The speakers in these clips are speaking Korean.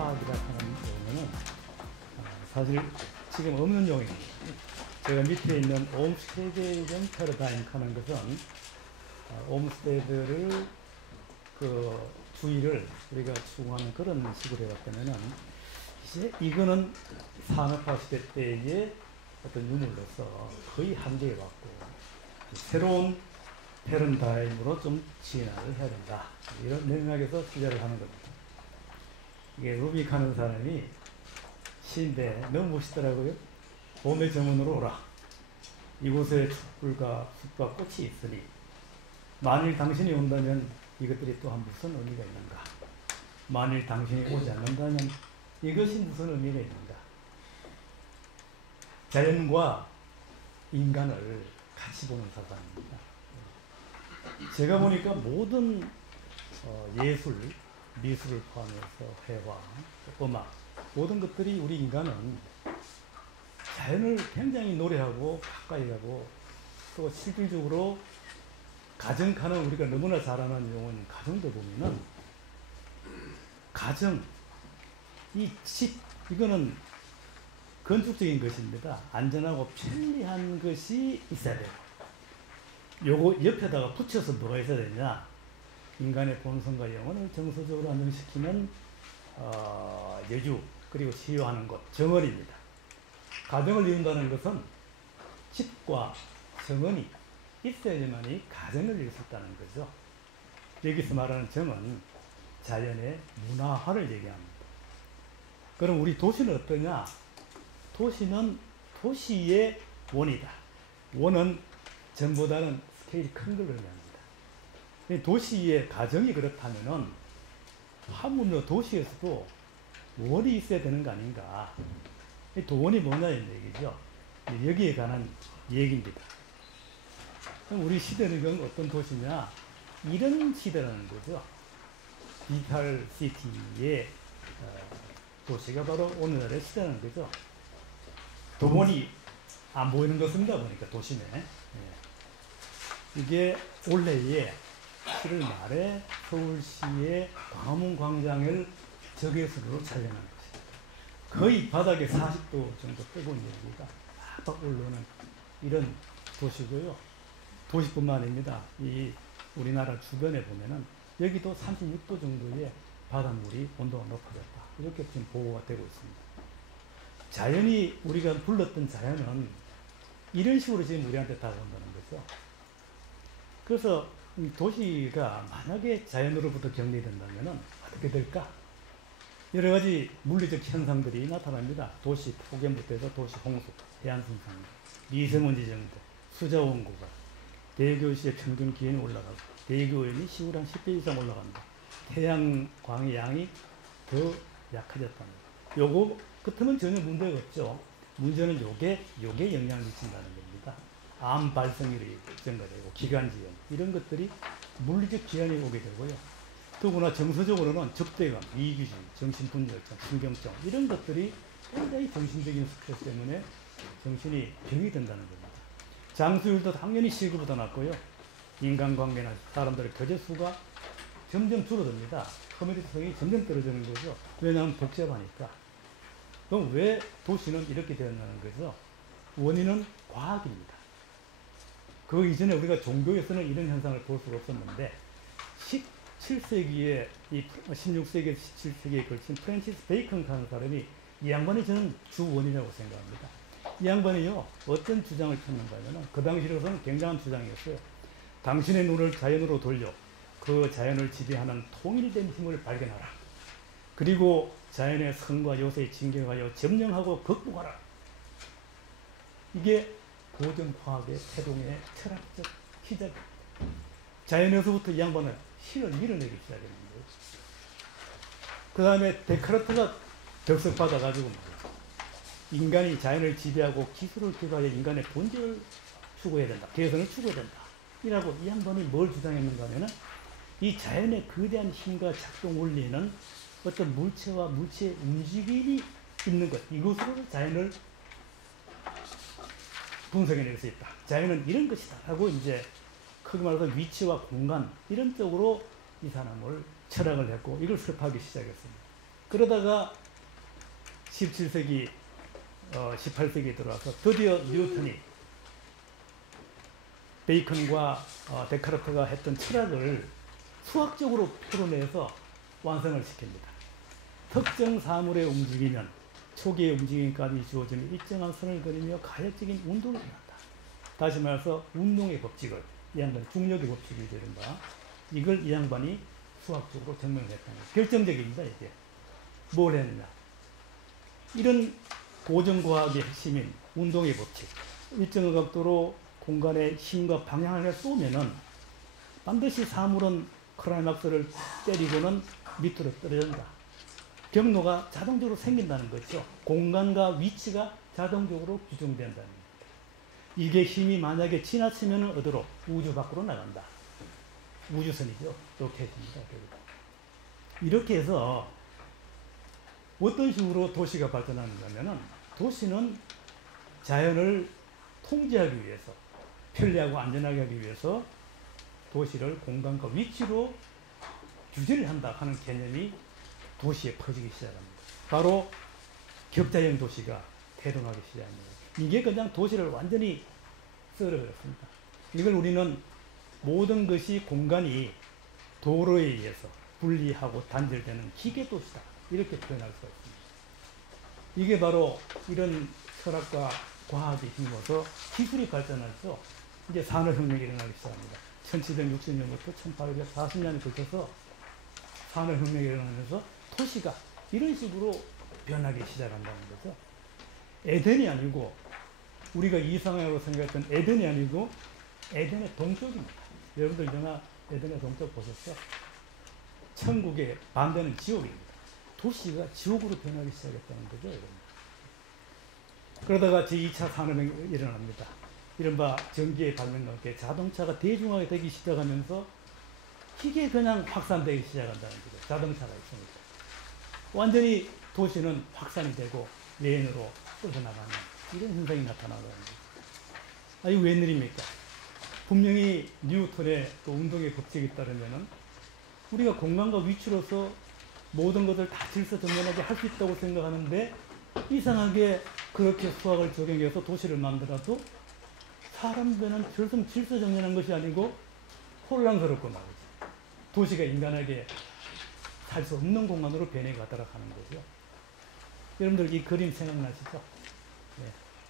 파악이라고 하는 용어는 사실 지금 없는 용어입니다. 제가 밑에 있는 옴스테드형 패러다임 하는 것은 옴스테드를 그 주의를 우리가 추구하는 그런 식으로 해봤다면은 이제 이거는 산업화 시대 때의 어떤 유물로서 거의 한계에 왔고 새로운 패러다임으로 좀 진화를 해야 된다. 이런 맥락에서 투자를 하는 겁니다. 이게 루빅 하는 사람이 시인데 너무 멋있더라고요. 봄의 정원으로 오라. 이곳에 촛불과 숲과 꽃이 있으니 만일 당신이 온다면 이것들이 또한 무슨 의미가 있는가? 만일 당신이 오지 않는다면 이것이 무슨 의미가 있는가? 자연과 인간을 같이 보는 사상입니다. 제가 보니까 모든 예술, 미술을 포함해서 회화, 음악, 모든 것들이 우리 인간은 자연을 굉장히 노래하고 가까이 가고 또 실질적으로 가정하는 우리가 너무나 잘 아는 용어인 가정도 보면은 가정, 이 집, 이거는 건축적인 것입니다. 안전하고 편리한 것이 있어야 돼요. 요거 옆에다가 붙여서 뭐가 있어야 되냐? 인간의 본성과 영혼을 정서적으로 안정시키는 여주, 그리고 치유하는 것, 정원입니다. 가정을 이룬다는 것은 집과 정원이 있어야지만이 가정을 이룰 수 있다는 거죠. 여기서 말하는 정은 자연의 문화화를 얘기합니다. 그럼 우리 도시는 어떠냐? 도시는 도시의 원이다. 원은 전보다는 스케일이 큰 걸 의미합니다. 도시의 가정이 그렇다면은 하물며 도시에서도 원이 있어야 되는 거 아닌가? 도원이 뭐냐는 얘기죠. 여기에 관한 얘기입니다. 그럼 우리 시대는 어떤 도시냐? 이런 시대라는 거죠. 디지털 시티의 도시가 바로 오늘날의 시대라는 거죠. 도원이 안 보이는 것입니다. 보니까 도심에. 이게 올해에 7월 말에 서울시의 광화문 광장을 적외선으로 촬영한 것입니다. 거의 바닥에 40도 정도 뜨거운 열기가 팍팍 올라오는 이런 도시고요. 도시뿐만 아닙니다. 이 우리나라 주변에 보면은 여기도 36도 정도의 바닷물이 온도가 높아졌다. 이렇게 지금 보고가 되고 있습니다. 자연이 우리가 불렀던 자연은 이런 식으로 지금 우리한테 다가온다는 거죠. 그래서 도시가 만약에 자연으로부터 격리된다면 어떻게 될까? 여러 가지 물리적 현상들이 나타납니다. 도시 폭염부터 해서 도시 홍수, 해안선상, 미세먼지 정도, 수자 온도가, 대교시의 평균 기온이 올라가고, 대기오염이 시골 한 10배 이상 올라간다. 태양광의 양이 더 약해졌답니다. 요거 같으면 전혀 문제가 없죠. 문제는 요게 영향을 미친다는 겁니다. 암 발생률이 증가되고 기관지염 이런 것들이 물리적 기한이 오게 되고요. 더구나 정서적으로는 적대감, 이기주의, 정신분열증, 신경증 이런 것들이 굉장히 정신적인 스트레스 때문에 정신이 병이 된다는 겁니다. 장수율도 당연히 시골보다 낮고요. 인간관계나 사람들의 교제수가 점점 줄어듭니다. 커뮤니티성이 점점 떨어지는 거죠. 왜냐하면 복잡하니까. 그럼 왜 도시는 이렇게 되었냐는 거죠. 원인은 과학입니다. 그 이전에 우리가 종교에서는 이런 현상을 볼 수가 없었는데 17세기에 16세기, 17세기에 걸친 프랜시스 베이컨 하는 사람이 이 양반이 저는 주 원인이라고 생각합니다. 이 양반이요 어떤 주장을 폈는가 하면 그 당시로서는 굉장한 주장이었어요. 당신의 눈을 자연으로 돌려 그 자연을 지배하는 통일된 힘을 발견하라. 그리고 자연의 성과 요새에 진경하여 점령하고 극복하라. 이게 고전 과학의 태동의 철학적 시작입니다. 자연에서부터 이 양반은 신을 밀어내기 시작하는 거예요. 그 다음에 데카르트가 득석받아가지고 말이죠. 인간이 자연을 지배하고 기술을 개발해 인간의 본질을 추구해야 된다. 개선을 추구해야 된다. 이라고 이 양반이 뭘 주장했는가 하면은 이 자연의 거대한 힘과 작동 원리에는 어떤 물체와 물체의 움직임이 있는 것. 이것으로 자연을 분석해낼 수 있다. 자연은 이런 것이다. 하고 이제 크게 말해서 위치와 공간 이런 쪽으로 이 사람을 철학을 했고 이걸 설파하기 시작했습니다. 그러다가 17세기, 18세기에 들어와서 드디어 뉴턴이 베이컨과 데카르트가 했던 철학을 수학적으로 풀어내서 완성을 시킵니다. 특정 사물의 움직이면 초기의 움직임까지 주어지는 일정한 선을 그리며 가역적인 운동이 일어난다. 다시 말해서 운동의 법칙을, 이 양반이 중력의 법칙이 되는 바, 이걸 이 양반이 수학적으로 증명했다는 거예요. 결정적입니다. 이게 뭘 했느냐, 이런 고정과학의 핵심인 운동의 법칙, 일정한 각도로 공간의 힘과 방향을 쏘면은 반드시 사물은 클라이막스를 때리고는 밑으로 떨어진다. 경로가 자동적으로 생긴다는 거죠. 공간과 위치가 자동적으로 규정된다는 겁니다. 이게 힘이 만약에 지나치면 어디로? 우주 밖으로 나간다. 우주선이죠. 로켓입니다. 이렇게 해서 어떤 식으로 도시가 발전하는가 하면은, 도시는 자연을 통제하기 위해서, 편리하고 안전하게 하기 위해서 도시를 공간과 위치로 규제를 한다 하는 개념이 도시에 퍼지기 시작합니다. 바로 격자형 도시가 태동하기 시작합니다. 이게 그냥 도시를 완전히 썰어버렸습니다. 이걸 우리는 모든 것이 공간이 도로에 의해서 분리하고 단절되는 기계도시다, 이렇게 표현할 수가 있습니다. 이게 바로 이런 철학과 과학에 힘입어서 기술이 발전해서 이제 산업혁명이 일어나기 시작합니다. 1760년부터 1840년에 걸쳐서 산업혁명이 일어나면서 도시가 이런 식으로 변하기 시작한다는 거죠. 에덴이 아니고, 우리가 이상하다고 생각했던 에덴이 아니고 에덴의 동쪽입니다. 여러분들 영화 에덴의 동쪽 보셨죠? 천국의 반대는 지옥입니다. 도시가 지옥으로 변하기 시작했다는 거죠. 여러분. 그러다가 제2차 산업혁명이 일어납니다. 이른바 전기의 발명과 함께 자동차가 대중화가 되기 시작하면서 이게 그냥 확산되기 시작한다는 거죠. 자동차가 있으니까. 완전히 도시는 확산이 되고 레인으로 뻗어나가는 이런 현상이 나타나는 거죠. 이거 웬일입니까? 분명히 뉴턴의 또 운동의 법칙에 따르면은 우리가 공간과 위치로서 모든 것을 다 질서정연하게 할 수 있다고 생각하는데, 이상하게 그렇게 수학을 적용해서 도시를 만들어도 사람들은 질서정연한 것이 아니고 혼란스럽고 말이죠. 도시가 인간에게 살 수 없는 공간으로 변해가도록 하는 거죠. 여러분들 이 그림 생각나시죠? 네.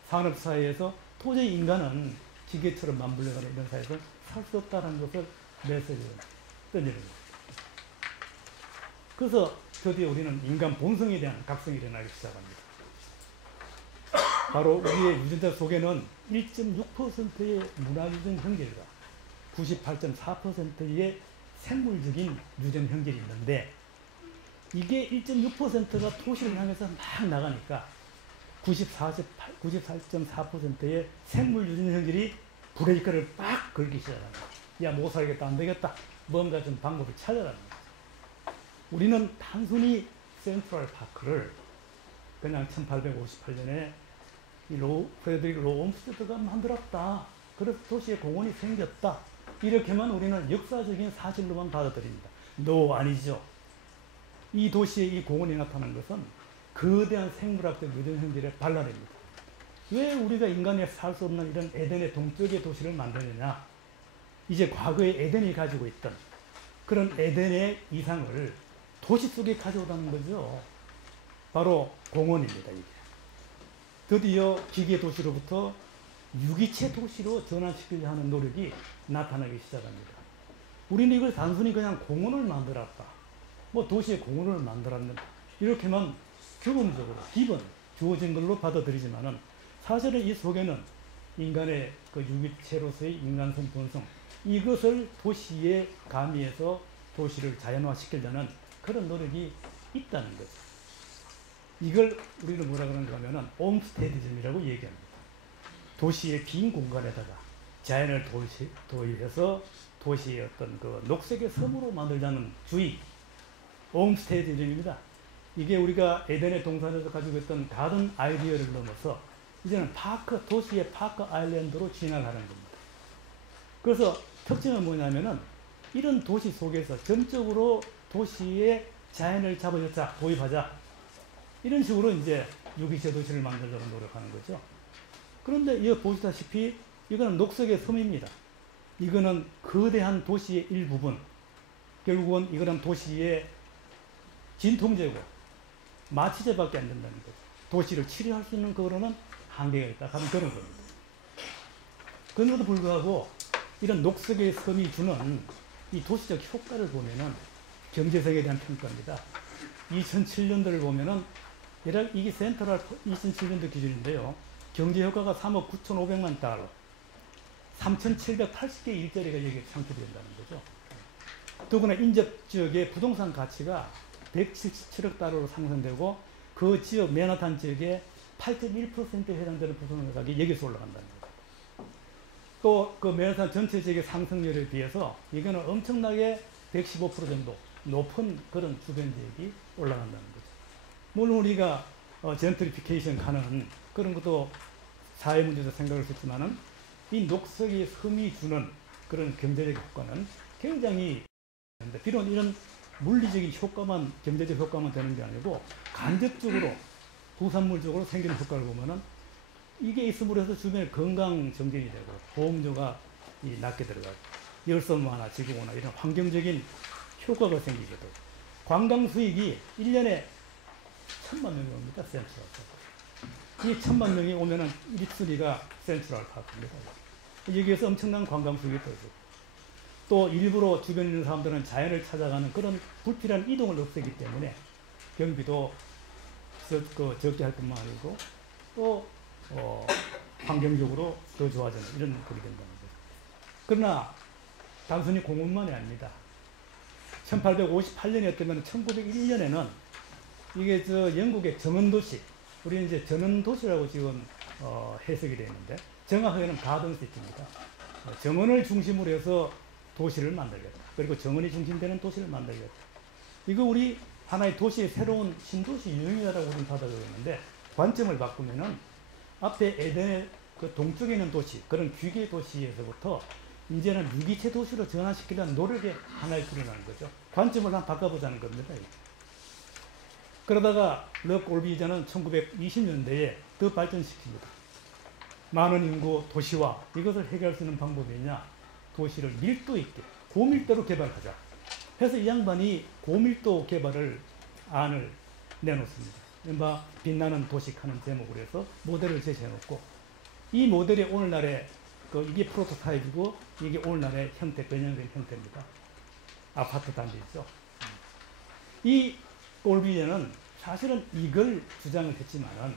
산업사회에서 도저히 인간은 기계처럼 맞물려가는 이런 사회에서 살 수 없다는 것을 메시지로 던지는 거죠. 그래서 드디어 우리는 인간 본성에 대한 각성이 일어나기 시작합니다. 바로 우리의 유전자 속에는 1.6%의 문화유전 형질과 98.4%의 생물적인 유전 형질이 있는데, 이게 1.6%가 도시를 향해서 막 나가니까 94.4%의 생물 유전 형질이 브레이크를 빡 걸기 시작합니다. 야, 못 살겠다, 안 되겠다, 뭔가 좀 방법을 찾아라는 거죠. 우리는 단순히 센트럴 파크를 그냥 1858년에 프레드릭 로 올mste드가 만들었다, 그래서 도시에 공원이 생겼다, 이렇게만 우리는 역사적인 사실로만 받아들입니다. No, 아니죠. 이 도시에 이 공원이 나타난 것은 거대한 생물학적 유전 형질의 발랄입니다. 왜 우리가 인간이 살 수 없는 이런 에덴의 동쪽의 도시를 만드느냐? 이제 과거에 에덴이 가지고 있던 그런 에덴의 이상을 도시 속에 가져오라는 거죠. 바로 공원입니다. 이게 드디어 기계 도시로부터 유기체 도시로 전환시키려 하는 노력이 나타나기 시작합니다. 우리는 이걸 단순히 그냥 공원을 만들었다, 뭐 도시에 공원을 만들었는다, 이렇게만 경험적으로 기본 주어진 걸로 받아들이지만은, 사실은 이 속에는 인간의 그 유기체로서의 인간성 본성, 이것을 도시에 가미해서 도시를 자연화시키려는 그런 노력이 있다는 거죠. 이걸 우리는 뭐라 그러는가 하면은 옴스테디즘이라고 얘기합니다. 도시의 빈 공간에다가 자연을 도입해서 도시의 어떤 그 녹색의 섬으로 만들자는 주의, 옴스테디즘입니다. 이게 우리가 에덴의 동산에서 가지고 있던 가든 아이디어를 넘어서 이제는 파크, 도시의 파크 아일랜드로 진화하는 겁니다. 그래서 특징은 뭐냐면은, 이런 도시 속에서 전적으로 도시의 자연을 잡아놓자, 도입하자. 이런 식으로 이제 유기체 도시를 만들려고 노력하는 거죠. 그런데 이거 보시다시피 이거는 녹색의 섬입니다. 이거는 거대한 도시의 일부분. 결국은 이거는 도시의 진통제고 마취제밖에 안 된다는 거죠. 도시를 치료할 수 있는 거로는 한계가 있다 하는 그런 겁니다. 그런데도 불구하고 이런 녹색의 섬이 주는 이 도시적 효과를 보면은 경제성에 대한 평가입니다. 2007년도를 보면은 이게 센트럴 2007년도 기준인데요. 경제 효과가 3억 9,500만 달러, 3,780개 일자리가 여기에 창출된다는 거죠. 더구나 인접 지역의 부동산 가치가 177억 달러로 상승되고 그 지역 맨하탄 지역의 8.1%에 해당되는 부동산 가격이 여기서 올라간다는 거죠. 또 그 맨하탄 전체 지역의 상승률에 비해서 이거는 엄청나게 115% 정도 높은 그런 주변 지역이 올라간다는 거죠. 물론 우리가 젠트리피케이션 가는 그런 것도 사회 문제도 생각할 수 있지만은 이 녹색의 섬이 주는 그런 경제적 효과는 굉장히 있는데, 비록 이런 물리적인 효과만, 경제적 효과만 되는 게 아니고 간접적으로 부산물적으로 생기는 효과를 보면은 이게 있음으로 해서 주변에 건강 정진이 되고 보험료가 낮게 들어가고 열섬 완화, 지구 온화 이런 환경적인 효과가 생기게 되고 관광 수익이 1년에 1,000만 명이 옵니다. 센트럴 파크. 이 1,000만 명이 오면은 1순위가 센트럴 파크입니다. 여기에서 엄청난 관광 수익이 떨어지고 또 일부러 주변에 있는 사람들은 자연을 찾아가는 그런 불필요한 이동을 없애기 때문에 경비도 적게 할 뿐만 아니고 또 환경적으로 더 좋아지는 이런 그게 된다는 거죠. 그러나 단순히 공원만이 아닙니다. 1858년이었다면 1901년에는 이게 영국의 정원도시, 우리는 이제 전원도시라고 지금 해석이 되어 있는데 정확하게는 가든시티입니다. 정원을 중심으로 해서 도시를 만들겠다. 그리고 정원이 중심되는 도시를 만들겠다. 이거 우리 하나의 도시의 새로운 신도시 유형이라고 우리는 받아들이고 있는데 관점을 바꾸면은 앞에 에덴의 그 동쪽에 있는 도시, 그런 귀계 도시에서부터 이제는 유기체 도시로 전환시키려는 노력의 하나의 필요라는 거죠. 관점을 한번 바꿔보자는 겁니다. 그러다가 르 꼴비제는 1920년대에 더 발전시킵니다. 많은 인구 도시화, 이것을 해결할 수 있는 방법이 있냐? 도시를 밀도 있게 고밀도로 개발하자 해서 이 양반이 고밀도 개발을 안을 내놓습니다. 빛나는 도식 하는 제목으로 해서 모델을 제시해놓고 이 모델이 오늘날의 이게 프로토타입이고 이게 오늘날의 형태, 변형된 형태입니다. 아파트 단지죠. 이 꼴비제는 사실은 이걸 주장을 했지만은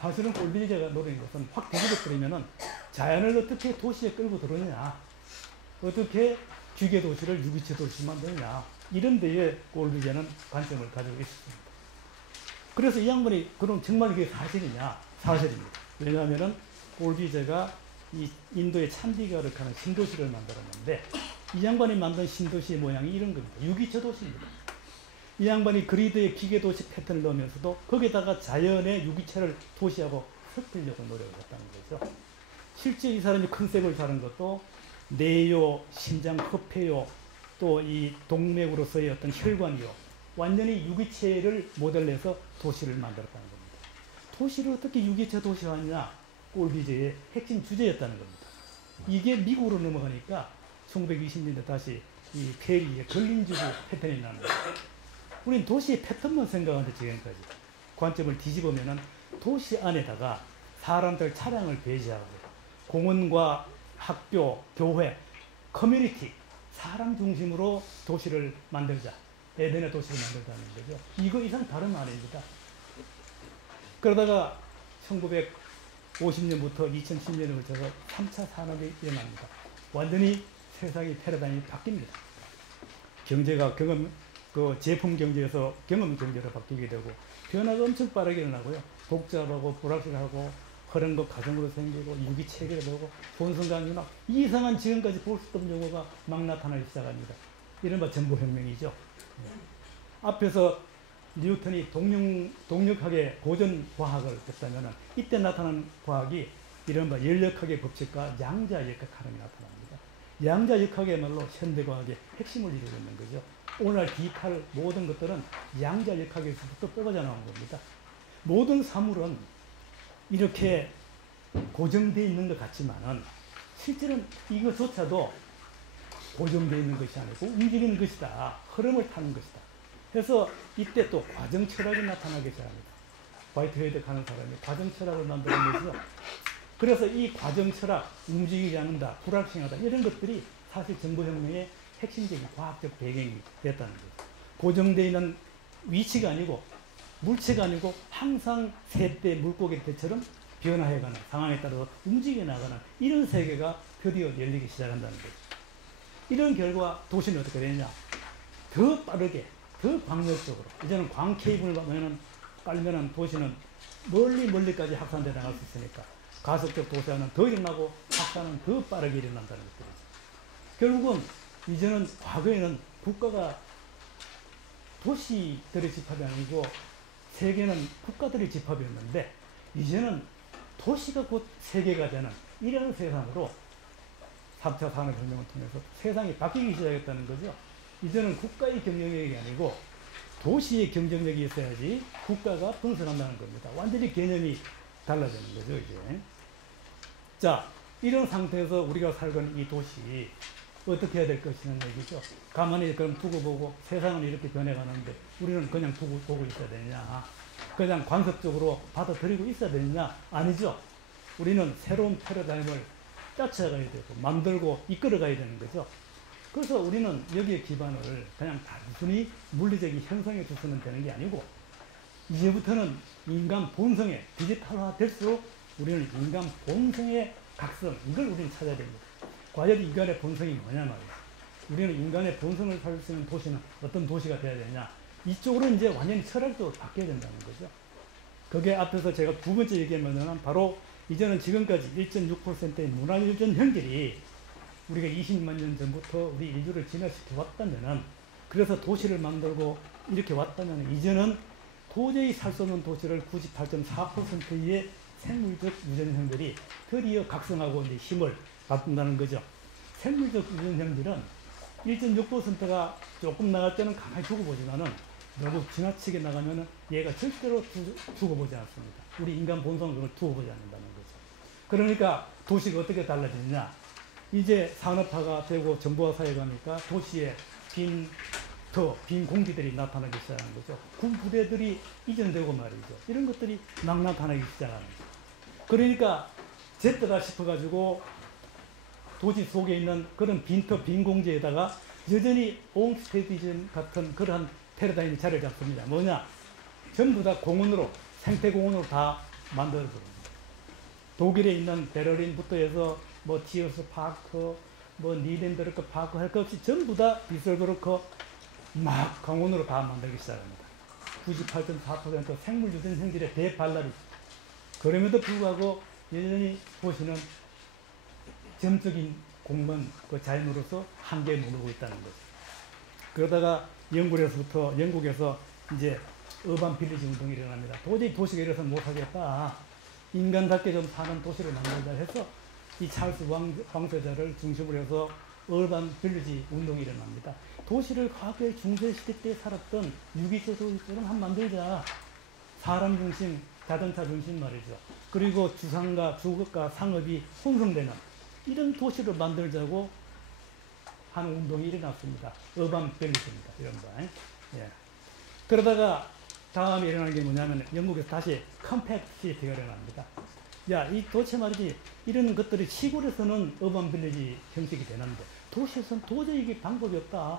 사실은 꼴비제가 노린 것은 확 뒤집어버리면은 자연을 어떻게 도시에 끌고 들어오느냐, 어떻게 기계 도시를 유기체 도시 만드느냐, 이런 데에 꼴비제는 관점을 가지고 있습니다. 그래서 이 양반이 그럼 정말 이게 사실이냐? 사실입니다. 왜냐하면은 꼴비제가 이 인도의 찬디가르 하는 신도시를 만들었는데 이 양반이 만든 신도시의 모양이 이런 겁니다. 유기체 도시입니다. 이 양반이 그리드의 기계 도시 패턴을 넣으면서도 거기에다가 자연의 유기체를 도시하고 섞으려고 노력을 했다는 거죠. 실제 이 사람이 컨셉을 다른 것도 뇌요, 심장 협회요, 또 이 동맥으로서의 어떤 혈관이요, 완전히 유기체를 모델해서 도시를 만들었다는 겁니다. 도시를 어떻게 유기체 도시화하느냐, 꼴비제의 핵심 주제였다는 겁니다. 이게 미국으로 넘어가니까 1920년대 다시 이 페리의 걸림지구 패턴이 나는 거예요. 우리는 도시의 패턴만 생각하는데 지금까지 관점을 뒤집으면은 도시 안에다가 사람들 차량을 배제하고 공원과 학교, 교회, 커뮤니티, 사람 중심으로 도시를 만들자. 에덴의 도시를 만들자는 거죠. 이거 이상 다른 말입니다. 그러다가 1950년부터 2010년에 걸쳐서 3차 산업이 일어납니다. 완전히 세상의 패러다임이 바뀝니다. 경제가 제품 경제에서 경험 경제로 바뀌게 되고 변화가 엄청 빠르게 일어나고요. 복잡하고 불확실하고 그런 것 가정으로 생기고 유기체계로 되고 본성강유나 이상한 지금까지 볼 수 없는 용어가 막 나타나기 시작합니다. 이른바 정보혁명이죠. 앞에서 뉴턴이 동력학의 고전 과학을 했다면 이때 나타난 과학이 이른바 열역학의 법칙과 양자역학하는 게 나타납니다. 양자역학이야말로 현대과학의 핵심을 이루고 있는 거죠. 오늘날 디지털 모든 것들은 양자 역학에서부터 떨어져 나온 겁니다. 모든 사물은 이렇게 고정되어 있는 것 같지만은 실제는 이것조차도 고정되어 있는 것이 아니고 움직이는 것이다. 흐름을 타는 것이다. 그래서 이때 또 과정 철학이 나타나기 시작합니다. 화이트헤드 하는 사람이 과정 철학을 만들어내죠. 그래서 이 과정 철학, 움직이지 않는다, 불확실하다 이런 것들이 사실 정보혁명의 핵심적인 과학적 배경이 됐다는 거죠. 고정되어 있는 위치가 아니고 물체가 아니고 항상 새때 물고기 때처럼 변화해가는 상황에 따라서 움직여 나가는 이런 세계가 드디어 열리기 시작한다는 거죠. 이런 결과 도시는 어떻게 되느냐? 더 빠르게, 더 광력적으로 이제는 광 케이블을 깔면은 도시는 멀리까지 확산돼 나갈 수 있으니까 가속적 도시화는 더 일어나고 확산은 더 빠르게 일어난다는 것들이죠. 결국은 이제는 과거에는 국가가 도시들의 집합이 아니고 세계는 국가들의 집합이었는데 이제는 도시가 곧 세계가 되는 이런 세상으로 3차 산업혁명을 통해서 세상이 바뀌기 시작했다는 거죠. 이제는 국가의 경쟁력이 아니고 도시의 경쟁력이 있어야지 국가가 번성한다는 겁니다. 완전히 개념이 달라지는 거죠, 이제. 자, 이런 상태에서 우리가 살고 이 도시 어떻게 해야 될 것이냐는 얘기죠. 가만히 그럼 두고 보고 세상은 이렇게 변해가는데 우리는 그냥 두고 보고 있어야 되느냐? 그냥 관습적으로 받아들이고 있어야 되느냐? 아니죠. 우리는 새로운 패러다임을 짜쳐가야 되고 만들고 이끌어가야 되는 거죠. 그래서 우리는 여기에 기반을 그냥 단순히 물리적인 현상에 두서는 되는 게 아니고 이제부터는 인간 본성에 디지털화 될수록 우리는 인간 본성의 각성 이걸 우리는 찾아야 됩니다. 과연 인간의 본성이 뭐냐 말이에요. 우리는 인간의 본성을 살릴 수 있는 도시는 어떤 도시가 돼야 되냐. 이쪽으로 이제 완전히 철학적으로 바뀌어야 된다는 거죠. 그게 앞에서 제가 두 번째 얘기하면 바로 이제는 지금까지 1.6%의 문화유전 형질이 우리가 20만 년 전부터 우리 인류를 진화시켜 왔다면은 그래서 도시를 만들고 이렇게 왔다면 이제는 도저히 살 수 없는 도시를 98.4%의 생물적 유전형들이 드디어 각성하고 이제 힘을 받는다는 거죠. 생물적 유전형들은 1.6%가 조금 나갈 때는 가만히 두고 보지만은 너무 지나치게 나가면은 얘가 절대로 두고 보지 않습니다. 우리 인간 본성을 두고 보지 않는다는 거죠. 그러니까 도시가 어떻게 달라지느냐? 이제 산업화가 되고 정보화 사회가 가니까 도시에 빈 공기들이 나타나기 시작하는 거죠. 군 부대들이 이전되고 말이죠. 이런 것들이 막 나타나기 시작하는 거죠. 그러니까 제때다 싶어가지고 도시 속에 있는 그런 빈 공지에다가 여전히 홈스테이디즘 같은 그러한 패러다임이 자리를 잡습니다. 뭐냐? 전부 다 공원으로, 생태공원으로 다 만들어줍니다. 독일에 있는 베를린부터 해서 뭐 디어스 파크, 뭐 니덴베르크 파크 할 것 없이 전부 다 디셀도르크 막 공원으로 다 만들기 시작합니다. 98.4% 생물 유전 형질의 대발랄이. 그럼에도 불구하고 여전히 도시는 점적인 공간, 그 자연으로서 한계에 머물고 있다는 거죠. 그러다가 영국에서 이제 어반 빌리지 운동이 일어납니다. 도저히 도시가 이래서 못하겠다. 인간답게 좀 사는 도시를 만들자 해서 이 찰스 왕세자를 중심으로 해서 어반 빌리지 운동이 일어납니다. 도시를 과거의 중세시대 때 살았던 유기체조처럼 한번 만들자. 사람 중심, 자동차 중심 말이죠. 그리고 주상과 주거과 상업이 혼성되는 이런 도시를 만들자고 하는 운동이 일어났습니다. 어반 빌리지입니다. 이런 거. 예. 그러다가 다음에 일어난 게 뭐냐면 영국에서 다시 컴팩트 시티가 일어납니다. 야, 이 도대체 말이지 이런 것들이 시골에서는 어반 빌리지 형식이 되는데 도시에서는 도저히 이게 방법이 없다.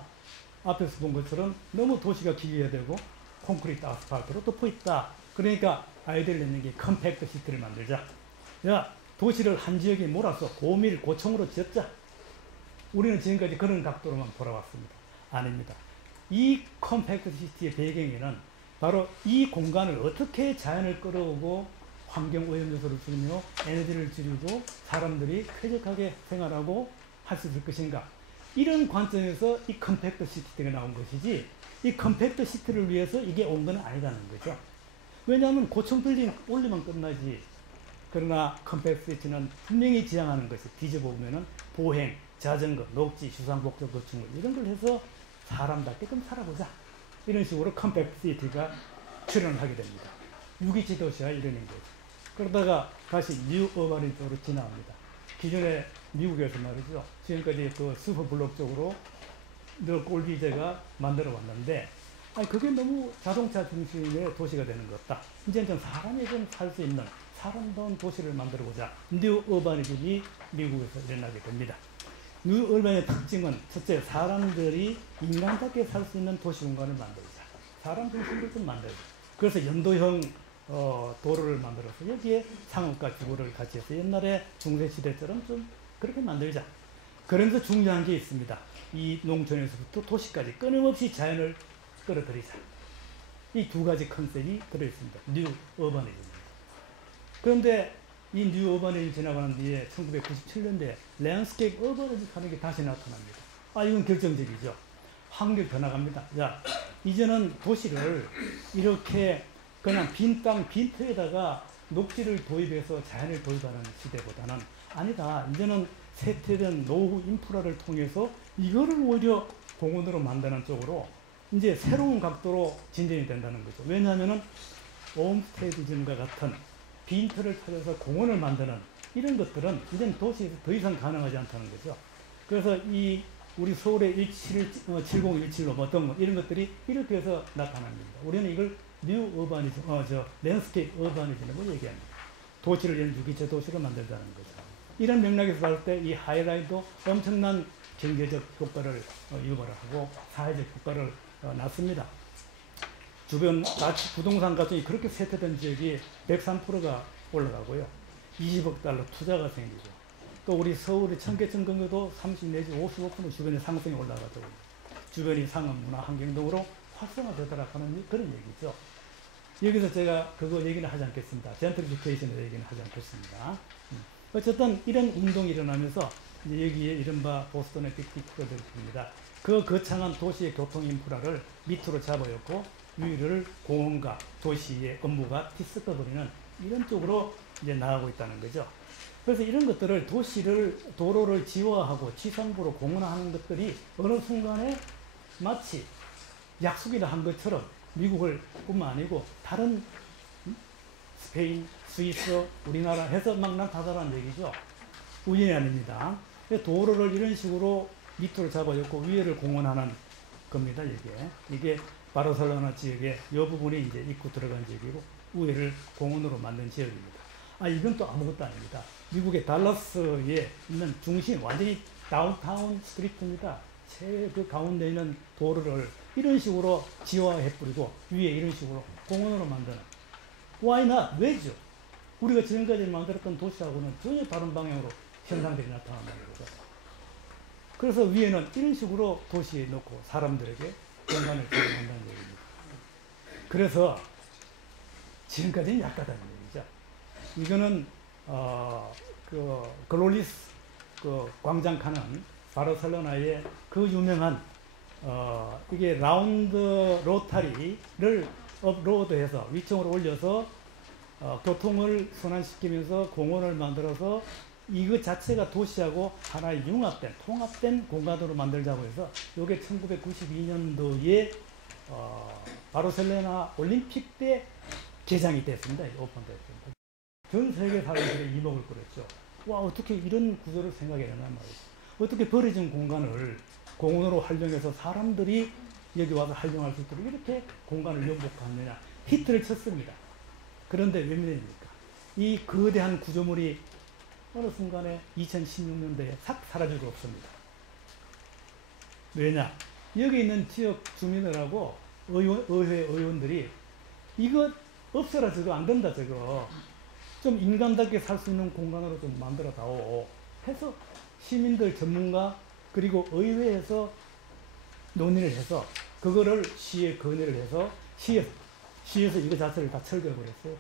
앞에서 본 것처럼 너무 도시가 기계화되고 콘크리트 아스팔트로 덮어 있다. 그러니까 아이디어를 내는 게 컴팩트 시티를 만들자. 야, 도시를 한 지역에 몰아서 고밀 고층으로 지었자. 우리는 지금까지 그런 각도로만 돌아왔습니다. 아닙니다. 이 컴팩트 시티의 배경에는 바로 이 공간을 어떻게 자연을 끌어오고 환경 오염 요소를 줄이며 에너지를 줄이고 사람들이 쾌적하게 생활하고 할 수 있을 것인가. 이런 관점에서 이 컴팩트 시티가 나온 것이지 이 컴팩트 시티를 위해서 이게 온 건 아니라는 거죠. 왜냐하면 고층 빌딩 올리면 끝나지. 그러나 컴팩트 시티는 분명히 지향하는 것이 뒤져보면은 보행, 자전거, 녹지, 주상복합 건축물 이런 걸 해서 사람답게끔 살아보자. 이런 식으로 컴팩시티가 출현을 하게 됩니다. 유기지 도시가 이런 거죠. 그러다가 다시 뉴 어바니 쪽으로 지나갑니다. 기존에 미국에서 말이죠. 지금까지 그 슈퍼블록 쪽으로 늘 꼴비제가 만들어 왔는데, 아니, 그게 너무 자동차 중심의 도시가 되는 것 같다. 이제는 좀 사람이 좀 살 수 있는 사람다운 도시를 만들어보자. 뉴 어바니즘이 미국에서 일어나게 됩니다. 뉴 어바니즘의 특징은 첫째, 사람들이 인간답게 살 수 있는 도시 공간을 만들자. 사람 중심으로 좀 만들자. 그래서 연도형 도로를 만들어서 여기에 상업과 주거를 같이 해서 옛날에 중세시대처럼 좀 그렇게 만들자. 그러면서 중요한 게 있습니다. 이 농촌에서부터 도시까지 끊임없이 자연을 끌어들이자. 이 두 가지 컨셉이 들어있습니다. 뉴 어바니즘입니다. 그런데 이 뉴 어바니즘 지나가는 뒤에 1997년도에 랜드스케이프 어바니즘 하는 게 다시 나타납니다. 아, 이건 결정적이죠. 환경 변화갑니다. 자, 이제는 도시를 이렇게 그냥 빈 땅, 빈 터에다가 녹지를 도입해서 자연을 도입하는 시대보다는 아니다. 이제는 쇠퇴된 노후 인프라를 통해서 이거를 오히려 공원으로 만드는 쪽으로 이제 새로운 각도로 진전이 된다는 거죠. 왜냐하면은 홈스테이디즘과 같은 빈터를 찾아서 공원을 만드는 이런 것들은 이제는 도시에서 더 이상 가능하지 않다는 거죠. 그래서 이 우리 서울의 7017로 어떤 거 이런 것들이 이렇게 해서 나타납니다. 우리는 이걸 뉴 어바니즘, 랜드스케이프 어바니즘이라고 얘기합니다. 도시를 유기체 도시로 만들자는 거죠. 이런 맥락에서 봤을 때 이 하이라인도 엄청난 경제적 효과를 유발하고 사회적 효과를 낳습니다. 주변 부동산 가격이 그렇게 쇠퇴된 지역이 103%가 올라가고요. 20억 달러 투자가 생기고, 또 우리 서울의 청계천 근교도 30 내지 55% 주변의 상승이 올라가죠. 주변이 상업, 문화, 환경 등으로 활성화되더라 하는 그런 얘기죠. 여기서 제가 그거 얘기는 하지 않겠습니다. 젠트리피케이션의 얘기는 하지 않겠습니다. 어쨌든 이런 운동이 일어나면서 이제 여기에 이른바 보스턴의 빅피크가 됩니다. 그 거창한 도시의 교통 인프라를 밑으로 잡아였고 위를 공원과 도시의 업무가 뒤섞어버리는 이런 쪽으로 이제 나가고 있다는 거죠. 그래서 이런 것들을 도로를 지화하고 지상부로 공원화하는 것들이 어느 순간에 마치 약속이라 한 것처럼 미국을 뿐만 아니고 다른 스페인, 스위스, 우리나라 해서 막 나타나는 얘기죠. 우연이 아닙니다. 도로를 이런 식으로 밑으로 잡아줬고 위에를 공원하는 겁니다. 이게 바르셀로나 지역의 이 부분이 이제 입구 들어간 지역이고 위에를 공원으로 만든 지역입니다. 아, 이건 또 아무것도 아닙니다. 미국의 달라스에 있는 중심, 완전히 다운타운 스트리트입니다. 그 가운데 있는 도로를 이런 식으로 지화해 뿌리고 위에 이런 식으로 공원으로 만드는. Why not? 왜죠? 우리가 지금까지 만들었던 도시하고는 전혀 다른 방향으로 현상들이 나타난다는 거죠. 그래서 위에는 이런 식으로 도시에 놓고 사람들에게 공간을 제공한다는 얘기입니다. 그래서 지금까지는 약하다는 얘기죠. 이거는 글로리스 광장 가는 바르셀로나의 그 유명한 이게 라운드 로타리를 업로드해서 위층으로 올려서 교통을 순환시키면서 공원을 만들어서 이것 자체가 도시하고 하나의 통합된 공간으로 만들자고 해서 이게 1992년도에 바르셀로나 올림픽 때 개장이 됐습니다. 오픈됐습니다. 전 세계 사람들의 이목을 끌었죠. 와, 어떻게 이런 구조를 생각해내나 말이죠. 어떻게 버려진 공간을 공원으로 활용해서 사람들이 여기 와서 활용할 수 있도록 이렇게 공간을 연복하느냐. 히트를 쳤습니다. 그런데 몇 년입니까? 이 거대한 구조물이 어느 순간에 2016년도에 싹 사라지고 없습니다. 왜냐? 여기 있는 지역 주민들하고 의회 의원들이 이거 없어라, 저거 안 된다, 저거. 좀 인간답게 살 수 있는 공간으로 좀 만들어 다오 해서 시민들, 전문가, 그리고 의회에서 논의를 해서 그거를 시에 건의를 해서 시에서 이거 자체를 다 철거해버렸어요.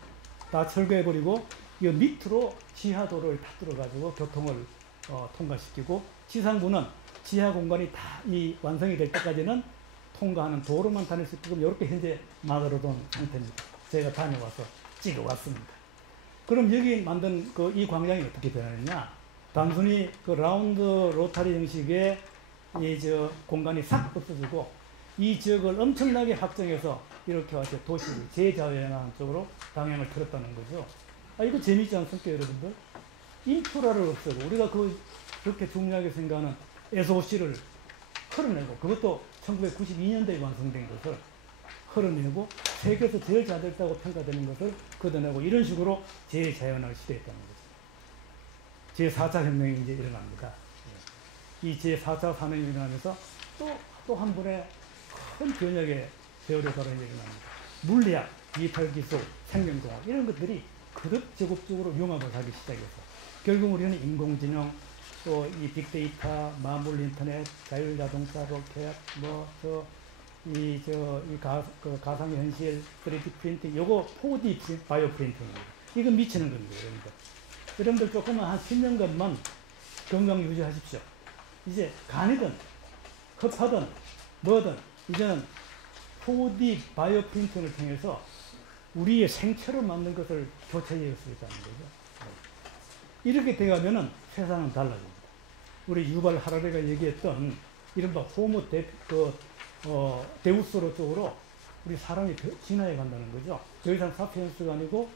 다 철거해버리고 이 밑으로 지하도로를 다 뚫어가지고 교통을 통과시키고 지상부는 지하 공간이 다 이 완성이 될 때까지는 통과하는 도로만 다닐 수 있게끔 이렇게 현재 만들어둔 상태입니다. 제가 다녀와서 찍어왔습니다. 그럼 여기 만든 이 광장이 어떻게 변하느냐? 단순히 그 라운드 로타리 형식의 이 공간이 싹 없어지고 이 지역을 엄청나게 확정해서 이렇게 와서 도시를 재자연화하는 쪽으로 방향을 틀었다는 거죠. 이거 재밌지 않습니까, 여러분들? 인프라를 없애고 우리가 그렇게 중요하게 생각하는 SOC를 헐어내고, 그것도 1992년도에 완성된 것을 헐어내고 세계에서 제일 잘 됐다고 평가되는 것을 걷어내고, 이런 식으로 재자연화를 시도했다는 거죠. 제4차 혁명이 이제 일어납니다. 이 제4차 산업이 일어나면서 또 한 번의 큰 변혁의 세월의 발언이 일어납니다. 물리학, 디지털 기술, 생명공학 이런 것들이 그룹적으로 융합을 하기 시작해서 결국 우리는 인공지능, 또 이 빅데이터, 마물 인터넷, 자율자동차, 로켓, 가상현실, 3D 프린팅, 요거 4D 바이오 프린팅입니다. 이거 미치는 겁니다, 여러분들. 여러분들 조금만 한 10년간만 건강 유지하십시오. 이제 간이든 흡하든 뭐든 이제는 4D 바이오 프린팅을 통해서 우리의 생체로 만든 것을 교체할 수 있다는 거죠. 이렇게 돼가면은 세상은 달라집니다. 우리 유발 하라레가 얘기했던 이른바 호모 데우스로 쪽으로 우리 사람이 진화해 간다는 거죠. 더 이상 사피엔스가 아니고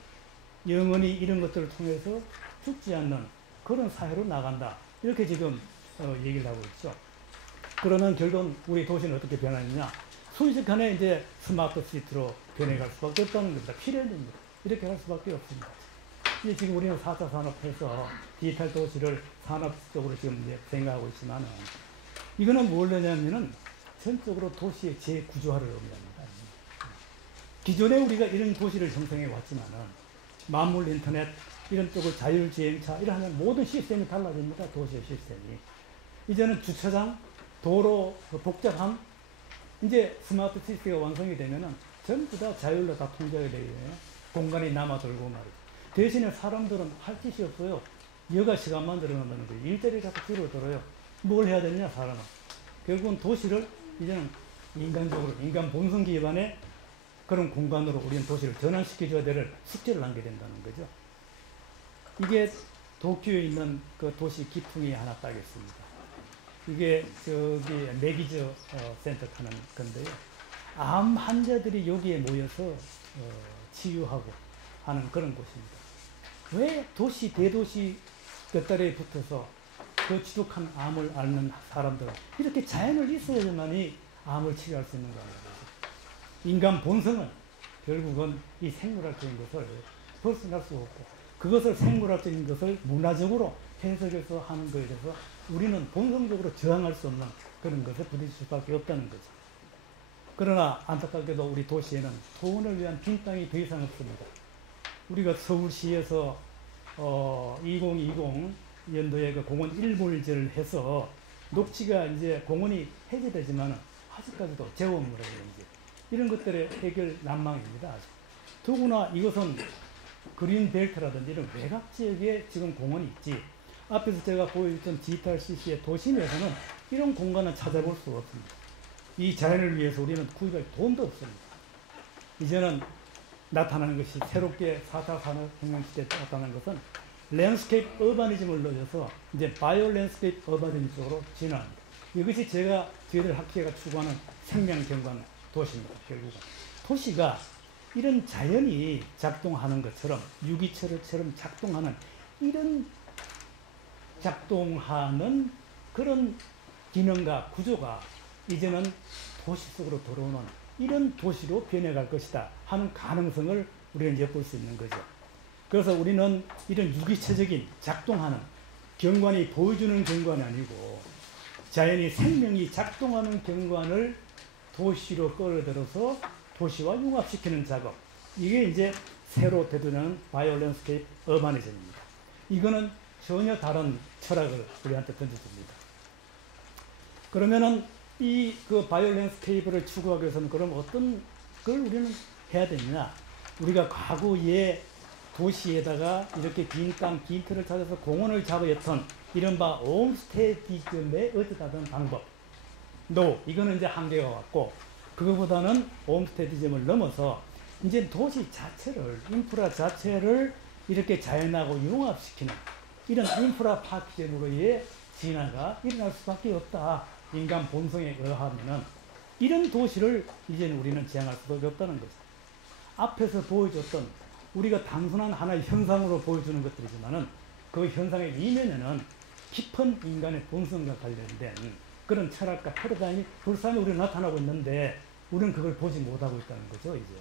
영원히 이런 것들을 통해서 죽지 않는 그런 사회로 나간다. 이렇게 지금 얘기를 하고 있죠. 그러면 결국 우리 도시는 어떻게 변하느냐? 순식간에 이제 스마트 시티로 변해갈 수밖에 없다는 겁니다. 필연입니다. 이렇게 할 수밖에 없습니다. 이제 지금 우리는 4차 산업에서 디지털 도시를 산업적으로 지금 이제 생각하고 있지만은, 이거는 뭐냐면은 전적으로 도시의 재구조화를 의미합니다. 기존에 우리가 이런 도시를 형성해 왔지만은 만물 인터넷 이런 쪽을 자율주행차 이런 모든 시스템이 달라집니다. 도시의 시스템이. 이제는 주차장, 도로, 복잡함, 이제 스마트 시티가 완성이 되면은 전부 다 자율로 다 통제가 되어요. 공간이 남아돌고 말이죠. 대신에 사람들은 할 짓이 없어요. 여가 시간만 늘어난다는 거예요. 일자리 자꾸 줄어들어요. 뭘 해야 되냐, 사람은. 결국은 도시를 이제는 인간적으로, 인간 본성 기반의 그런 공간으로 우리는 도시를 전환시켜줘야 될 숙제를 남게 된다는 거죠. 이게 도쿄에 있는 그 도시 기풍이 하나 따겠습니다. 이게 메기저 센터 타는 건데요. 암 환자들이 여기에 모여서 치유하고 하는 그런 곳입니다. 왜 대도시 곁다리에 붙어서 그 지독한 암을 앓는 사람들은 이렇게 자연을 있어야만이 암을 치료할 수 있는 거예요. 인간 본성은 결국은 이 생물학적인 것을 벗어날 수 없고, 그것을 생물학적인 것을 문화적으로 해석해서 하는 것에 대해서 우리는 본성적으로 저항할 수 없는 그런 것에 부딪힐 수밖에 없다는 거죠. 그러나 안타깝게도 우리 도시에는 토원을 위한 빈 땅이 더 이상 없습니다. 우리가 서울시에서 2020 연도에 그 공원 일몰제를 해서 녹지가 이제 공원이 해제되지만 아직까지도 재원물이라든지 이런 것들의 해결 난망입니다. 아직. 더구나 이것은 그린벨트라든지 이런 외곽 지역에 지금 공원이 있지, 앞에서 제가 보여줬던 디지털 CC의 도심에서는 이런 공간을 찾아볼 수가 없습니다. 이 자연을 위해서 우리는 구입할 돈도 없습니다. 이제는 나타나는 것이, 새롭게 4차 산업혁명 시대에 나타나는 것은 랜드스케이프 어바니즘을 넣어서 이제 바이오 랜드스케이프 어바니즘 쪽으로 진화합니다. 이것이 저희들 학회가 추구하는 생명경관 도시입니다. 결국은 도시가 이런 자연이 작동하는 것처럼, 유기체처럼 작동하는 그런 기능과 구조가 이제는 도시 속으로 들어오는 이런 도시로 변해갈 것이다 하는 가능성을 우리는 이제 볼 수 있는 거죠. 그래서 우리는 이런 유기체적인 작동하는 경관이 보여주는 경관이 아니고, 자연이 생명이 작동하는 경관을 도시로 끌어들여서 도시와 융합시키는 작업, 이게 이제 새로 되돌아오는 바이오 랜드스케이프 어바니즘입니다. 이거는 전혀 다른 철학을 우리한테 던져줍니다. 그러면은 그 바이오 랜드스케이프를 추구하기 위해서는 그럼 어떤 걸 우리는 해야 되느냐? 우리가 과거에 도시에다가 이렇게 긴 땅, 긴 틀을 찾아서 공원을 잡아였던 이른바 홈스테이디즘의 어쩌다든 방법. 이거는 이제 한계가 왔고, 그거보다는 홈스테이디즘을 넘어서 이제 도시 자체를, 인프라 자체를 이렇게 자연하고 융합시키는 이런 인프라 파티즘으로의 진화가 일어날 수밖에 없다 인간 본성에 의하면은 이런 도시를 이제는 우리는 지향할 수밖에 없다는 거죠. 앞에서 보여줬던 우리가 단순한 하나의 현상으로 보여주는 것들이지만은 그 현상의 이면에는 깊은 인간의 본성과 관련된 그런 철학과 패러다임이 불쌍히 우리는 나타나고 있는데 우리는 그걸 보지 못하고 있다는 거죠, 이제.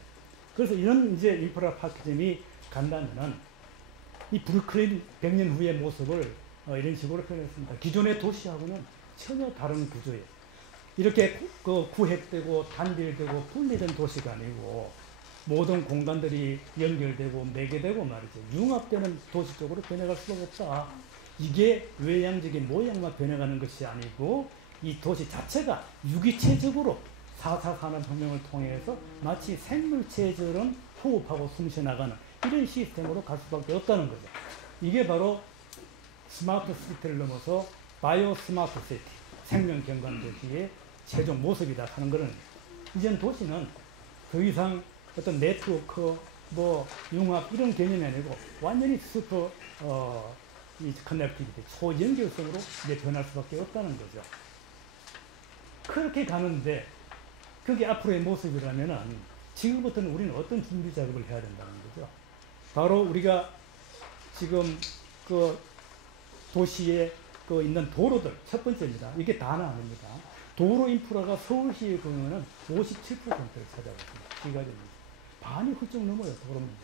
그래서 이런 이제 인프라 파키즘이 간다면은 이 브루클린 100년 후의 모습을 이런 식으로 표현했습니다. 기존의 도시하고는 전혀 다른 구조예요. 이렇게 구획되고 단일되고 분리된 도시가 아니고 모든 공간들이 연결되고 매개되고 말이죠. 융합되는 도시 쪽으로 변해갈 수가 없다. 이게 외향적인 모양만 변해가는 것이 아니고 이 도시 자체가 유기체적으로 4차 산업혁명을 통해서 마치 생물체처럼 호흡하고 숨쉬어나가는 이런 시스템으로 갈 수밖에 없다는 거죠. 이게 바로 스마트 시티를 넘어서 바이오 스마트 시티, 생명 경관 도시의 최종 모습이다 하는 것은 이젠 도시는 더 이상 어떤 네트워크, 융합 이런 개념이 아니고 완전히 슈퍼 이 커넥티비티, 초연결성으로 이제 변할 수밖에 없다는 거죠. 그렇게 가는데 그게 앞으로의 모습이라면은 지금부터는 우리는 어떤 준비 작업을 해야 된다는 거죠. 바로 우리가 지금 그 도시에 그 있는 도로들 첫 번째입니다. 이게 다는 아닙니다. 도로 인프라가 서울시에 보면은 57%를 차지하고 있습니다. 기가됩니다. 반이 훌쩍 넘어요, 도로 문제.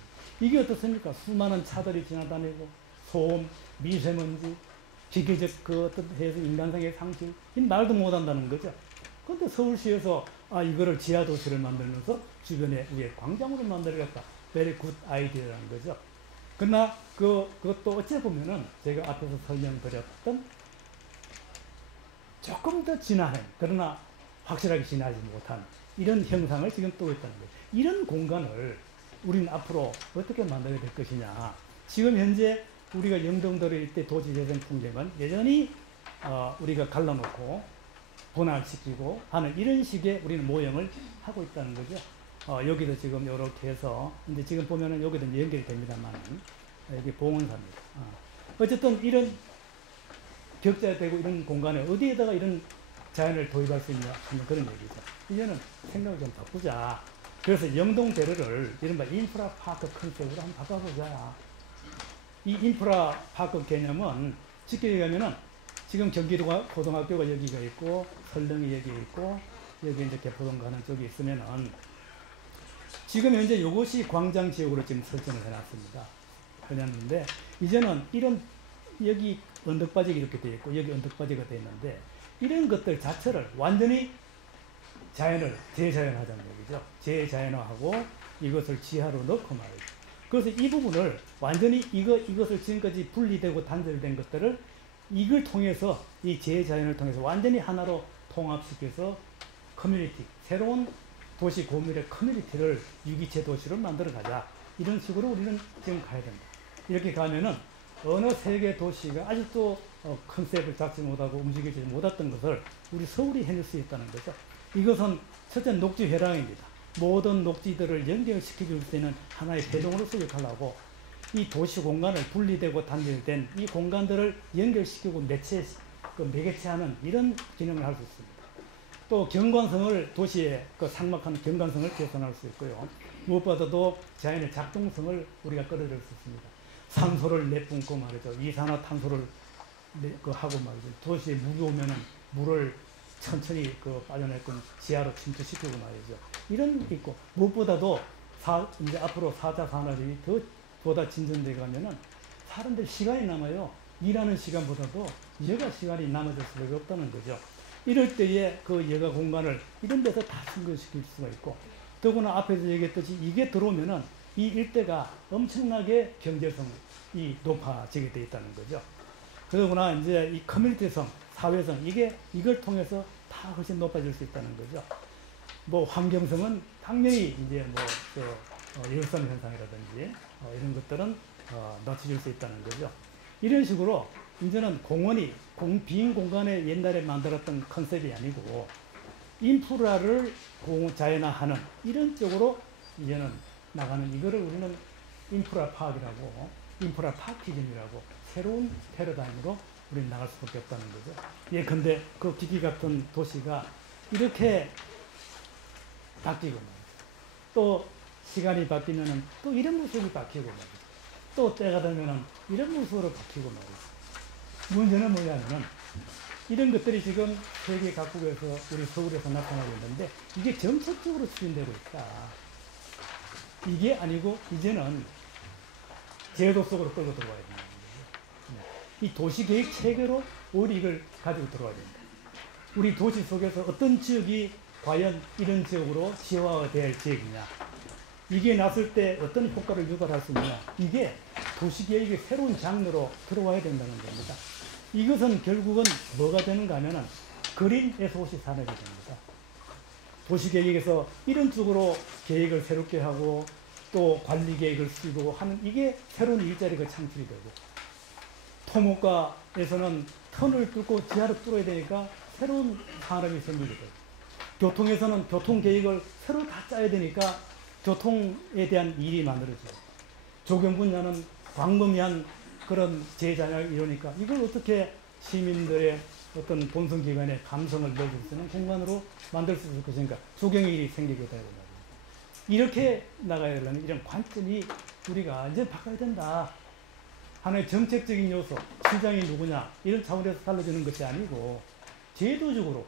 이게 어떻습니까? 수많은 차들이 지나다니고, 소음, 미세먼지, 기계적 그 어떤 해서 인간성의 상실, 이 말도 못 한다는 거죠. 그런데 서울시에서 이거를 지하도시를 만들면서 주변에 위에 광장으로 만들겠다. very good idea라는 거죠. 그러나 그것도 어째 보면은 제가 앞에서 설명드렸던 조금 더 진화한, 그러나 확실하게 진화하지 못한 이런 형상을 지금 또 있다는 거예요. 이런 공간을 우리는 앞으로 어떻게 만들어야 될 것이냐. 지금 현재 우리가 영동도로 일대 도시재생 풍경은 여전히 우리가 갈라놓고 분할시키고 하는 이런 식의 우리는 모형을 하고 있다는 거죠. 여기도 지금 이렇게 해서, 근데 지금 보면은 여기도 연결이 됩니다만, 여기 봉원사입니다. 어쨌든 이런 격자되고 이런 공간에 어디에다가 이런 자연을 도입할 수 있냐 하는 그런 얘기죠. 이제는 생각을 좀 바꾸자. 그래서 영동대로를 이른바 인프라 파크 컨셉으로 한번 바꿔보자. 이 인프라 파크 개념은 쉽게 얘기하면은 지금 경기도 고등학교가 여기가 있고 설릉이 여기 있고 여기 이제 개포동 가는 쪽이 있으면은 지금 현재 이것이 광장 지역으로 지금 설정을 해놨습니다. 해놨는데 이제는 이런 여기 언덕바지가 이렇게 되어 있고 여기 언덕바지가 되어 있는데 이런 것들 자체를 완전히 자연을 재자연하자는 얘기죠. 재자연화하고 이것을 지하로 넣고 말이죠. 그래서 이 부분을 완전히 이것을 지금까지 분리되고 단절된 것들을 이걸 통해서 이 재자연을 통해서 완전히 하나로 통합시켜서 커뮤니티, 새로운 도시 고밀의 커뮤니티를 유기체 도시로 만들어 가자. 이런 식으로 우리는 지금 가야 됩니다. 이렇게 가면은 어느 세계 도시가 아직도 컨셉을 잡지 못하고 움직이지 못했던 것을 우리 서울이 해낼 수 있다는 거죠. 이것은 첫째 녹지 회랑입니다. 모든 녹지들을 연결시켜줄 수 있는 하나의 배동으로서 역할을 하고 이 도시 공간을 분리되고 단절된 이 공간들을 연결시키고 매개체하는 이런 기능을 할 수 있습니다. 또 경관성을 도시의 그 삭막한 경관성을 개선할 수 있고요. 무엇보다도 자연의 작동성을 우리가 끌어들일 수 있습니다. 산소를 내뿜고 말이죠. 이산화탄소를 하고 말이죠. 도시에 물이 오면은 물을 천천히 빠져내고 지하로 침투시키고 말이죠. 이런 게 있고 무엇보다도 이제 앞으로 4차 산업이 보다 진전돼 가면은 사람들 시간이 남아요. 일하는 시간보다도 여가 시간이 남아질 수밖에 없다는 거죠. 이럴 때에 그 여가 공간을 이런 데서 다 승급시킬 수가 있고 더구나 앞에서 얘기했듯이 이게 들어오면은 이 일대가 엄청나게 경제성이 높아지게 돼 있다는 거죠. 그러구나 이제 이 커뮤니티성, 사회성 이걸 통해서 다 훨씬 높아질 수 있다는 거죠. 환경성은 당연히 이제 일선 현상이라든지 이런 것들은 낮춰질 수 있다는 거죠. 이런 식으로 이제는 공원이 빈 공간에 옛날에 만들었던 컨셉이 아니고 인프라를 자연화하는 이런 쪽으로 이제는 나가는 이거를 우리는 인프라 파악이라고 인프라 파키즘이라고 새로운 패러다임으로 우리는 나갈 수밖에 없다는 거죠. 예컨대 그 기기 같은 도시가 이렇게 바뀌고 말이죠. 또 시간이 바뀌면은 또 이런 모습이 바뀌고 말이죠. 또 때가 되면은 이런 모습으로 바뀌고 말이죠. 문제는 뭐냐면은 이런 것들이 지금 세계 각국에서 우리 서울에서 나타나고 있는데 이게 정책적으로 추진되고 있다. 이게 아니고 이제는 제도 속으로 끌고 들어와야 된다. 이 도시계획 체계로 오히려 이걸 가지고 들어와야 된다. 우리 도시 속에서 어떤 지역이 과연 이런 지역으로 지화가 될 지역이냐. 이게 났을 때 어떤 효과를 유발할 수 있느냐. 이게 도시계획의 새로운 장르로 들어와야 된다는 겁니다. 이것은 결국은 뭐가 되는가 하면은 그린 SOC 산업이 됩니다. 도시계획에서 이런 쪽으로 계획을 새롭게 하고 또 관리계획을 쓰고 하는 이게 새로운 일자리가 창출이 되고 토목과에서는 터널을 뚫고 지하를 뚫어야 되니까 새로운 산업이 생기게 되고 교통에서는 교통계획을 새로 다 짜야 되니까 교통에 대한 일이 만들어지고 조경 분야는 광범위한 그런 재자양을 이루니까 이걸 어떻게 시민들의 어떤 본성기관의 감성을 넣을 수 있는 공간으로 만들 수 있을 것인가 조경의 일이 생기게 되고 말이에요. 이렇게 나가야 되려면 이런 관점이 우리가 이제 바꿔야 된다. 하나의 정책적인 요소, 시장이 누구냐 이런 차원에서 달라지는 것이 아니고 제도적으로